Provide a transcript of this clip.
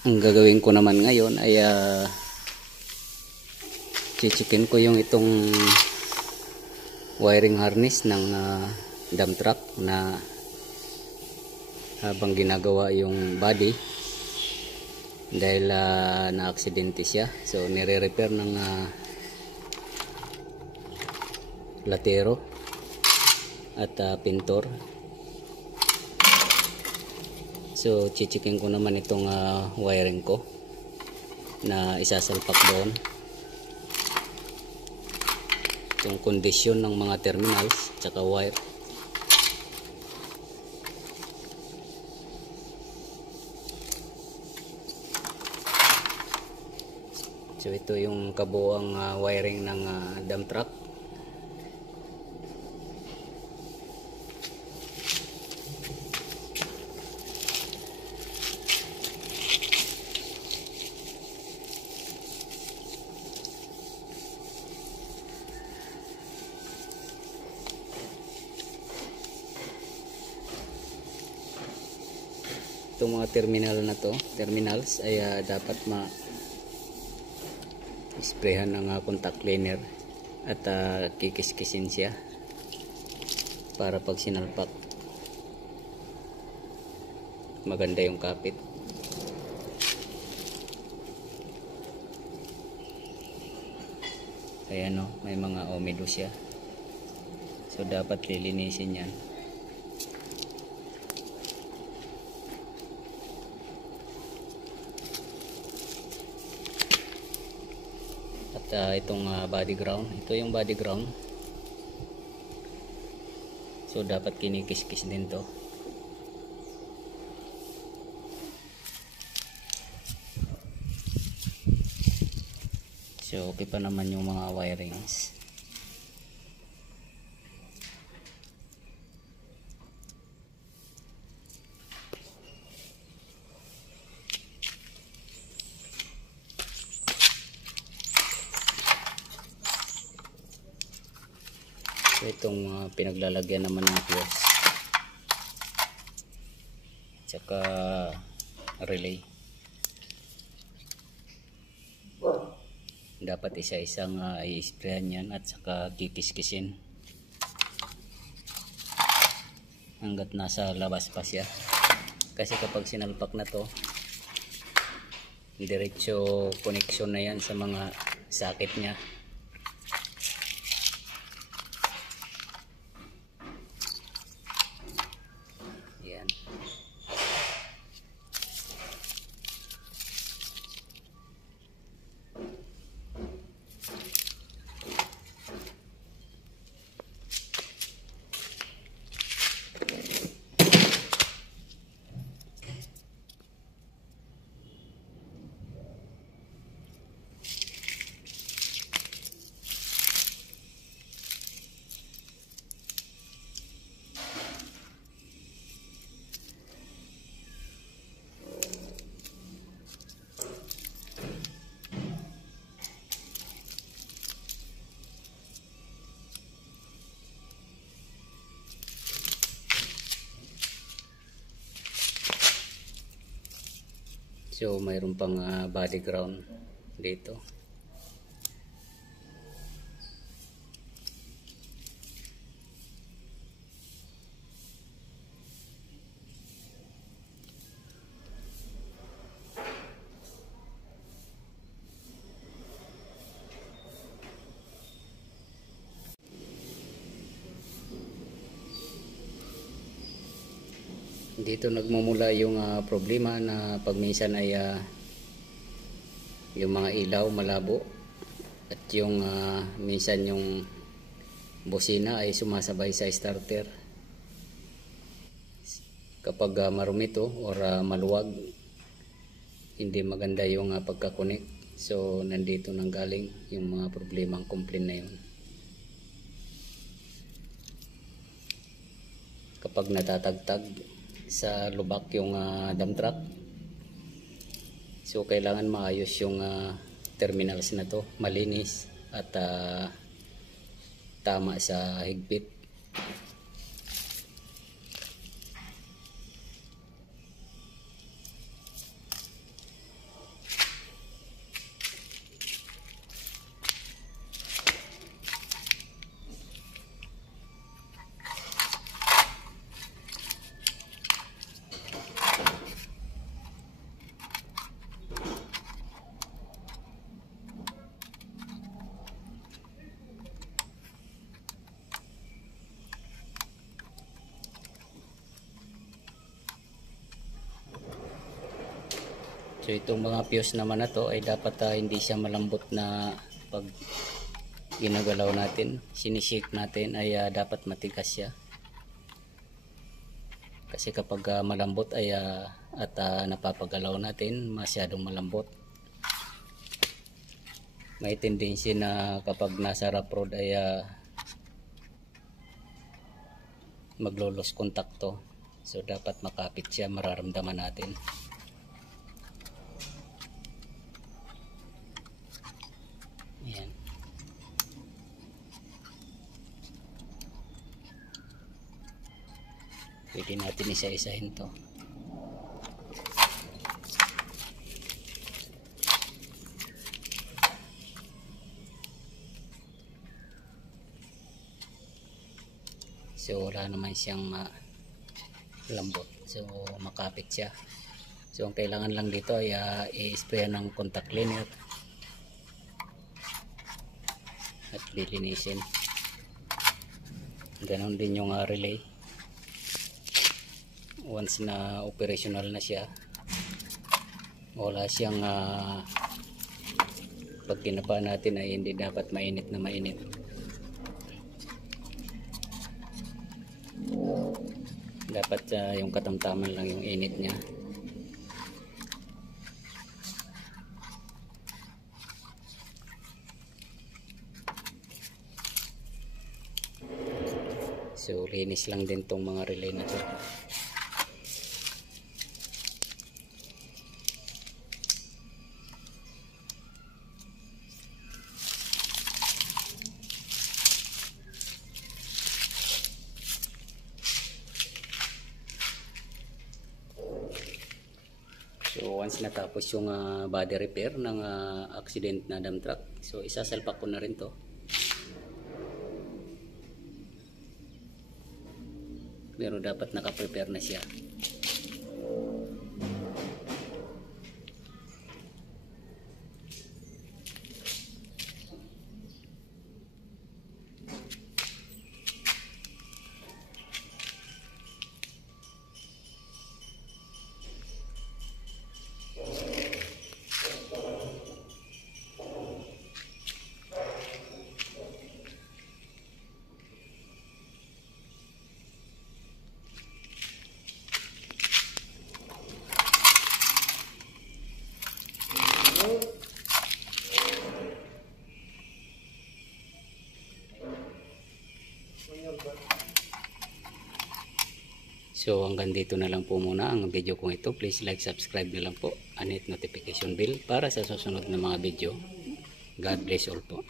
Ang gagawin ko naman ngayon ay chichikin ko yung itong wiring harness ng dump truck na habang ginagawa yung body dahil na-aksidente siya. So nire-repair ng latero at pintor. So chichikin ko naman itong wiring ko na isasalpak doon, itong kondisyon ng mga terminals tsaka wire. So ito yung kabuuang wiring ng dump truck. Itong mga terminals ay dapat sprayhan ng contact cleaner at kikiskisin siya para pag sinalpak maganda yung kapit. Ayan may mga umido siya, so dapat lilinisin yan. Itong body ground, ito yung body ground, so dapat kinikis-kis din to. So okay pa naman yung mga wirings. So itong pinaglalagyan naman ng fuse tsaka relay, dapat isa-isang i-sprayan yan at saka kikiskisin hanggat nasa labas pa siya, kasi kapag sinalpak na to diretso connection na yan sa mga sakit niya. So mayroon pang body ground dito. Dito nagmumula yung problema na pag minsan ay yung mga ilaw malabo at yung minsan yung bosina ay sumasabay sa starter. Kapag marumi to or maluwag, hindi maganda yung pagka-connect. So nandito nang galing yung mga problemang complaint na yun. Kapag natatagtag sa lubak yung dump truck, so kailangan maayos yung terminals na to, malinis at tama sa higpit. So itong mga fuse naman na to ay dapat hindi siya malambot na pag ginagalaw natin, sinishake natin ay dapat matigas siya. Kasi kapag malambot ay at napapagalaw natin, masyadong malambot, may tendency na kapag nasa rough road ay maglo-lose contact to. So dapat makapit siya, mararamdaman natin. Ayan. Pwede natin isa-isahin to. So wala naman siyang lambot, so makapit siya. So ang kailangan lang dito ay i-spray ng contact cleaner at lilinisin. Ganon din yung relay. Once na operational na siya, wala siyang pag tinapa natin ay hindi dapat mainit na mainit. Dapat yung katamtaman lang yung init niya. So linis lang din tong mga relay na to. So once natapos yung body repair ng accident na dump truck, so isasalpak ko na rin to. Pero dapat naka-prepare na siya. So hanggang dito na lang po muna ang video kong ito. Please like, subscribe na lang po, and hit notification bell para sa susunod na mga video. God bless all po.